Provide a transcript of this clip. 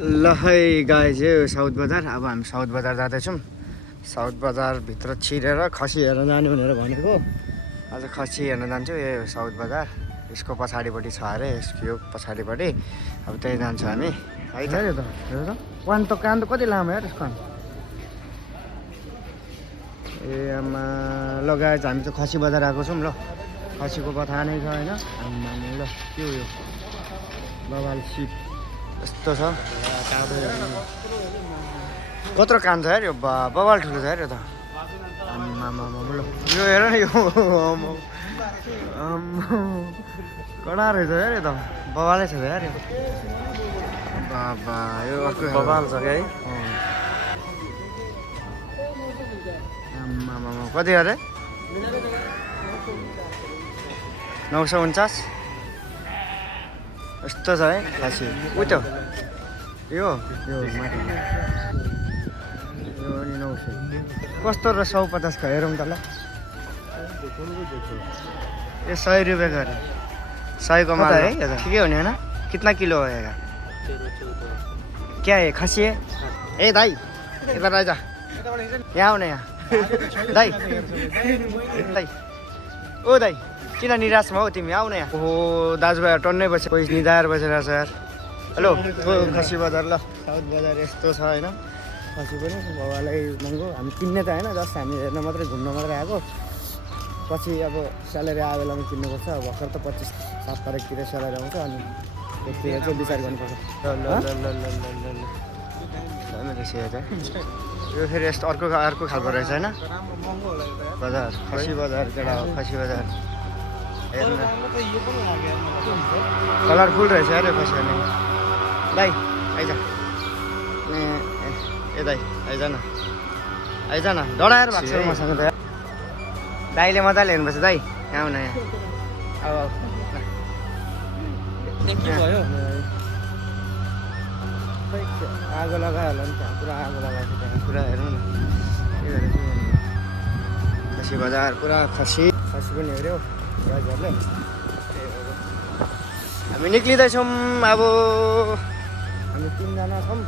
ल है गाइज यो साउथ बजार। अब हामी साउथ बजार जाँदैछौँ। साउथ बजारभित्र छिरेर खसी हेर्न जाने भनेर भनेको। आज खसी हेर्न जान्छु। यो साउथ बजार यसको पछाडिपट्टि छ अरे, यसको पछाडिपट्टि। अब त्यही जान्छौँ हामी है त। कान त कति लामो यार यसको। ए आमा ल गाइज हामी चाहिँ खसी बजार आएको छौँ। ल खसीको कथा नै छ होइन। ल के हो यो बवाल सिप यस्तो छ। कत्रो कान छ यार यो, बवाल ठुलो छ यार यो त। ल यो हेर न, यो कडा रहेछ यार यो त, बवालै छ यार यो। बाबा यो अर्को बवाल छ क्या है। कति अरे 949 यस्तो छ है खासी। उ त यो माथि यो अनि 900 कस्तो र 150 का हेरौँ त ल। ये 100 रुपये का 100 को माल है ठीक है ना। कितना किलो होएगा? क्या है खसी है? ए दाई इधर आ जा, यहाँ आउने यहाँ। दाई दाई ओ दाई किन निराशमा हौ तिमी? आउन यहाँ। ओहो दाजुभाइ टन्नै बसेर कोही निधाएर बसिरहेको छ यार। हेलो खसी बजार। ल साउथ बजार यस्तो छ होइन। खसी पनि बाबालाई महँगो। हामी किन्ने त होइन, जस्ट हामी हेर्न मात्रै, घुम्न मात्रै आएको। पछि अब स्यालेरी आए बेलामा किन्नुपर्छ। भर्खर त 25-7 तारिकतिर स्यालेरी आउँछ, अनि त्यतिखेर चाहिँ विचार गर्नुपर्छ। यो फेरि यस्तो अर्को खालको रहेछ होइन बजार। खसी बजार केटा हो, खसी बजार हेर्नु कलरफुल रहेछ यार यो खसी। अनि दाइ आइज ए दाइ आइज न, आइज न। डराएर भएको छ मसँग त। दाइले मजाले हेर्नुपर्छ दाइ, यहाँ आउन यहाँ। अब भयो आगो लगायो होला नि त्यहाँ, पुरा आगो लगाएको छ त्यहाँ पुरा। हेरौँ न के गरेको खसी बजार पुरा। खसी पनि हेऱ्यो राजहरूले। हामी निक्लिँदैछौँ अब। हामी 3 जना छौँ।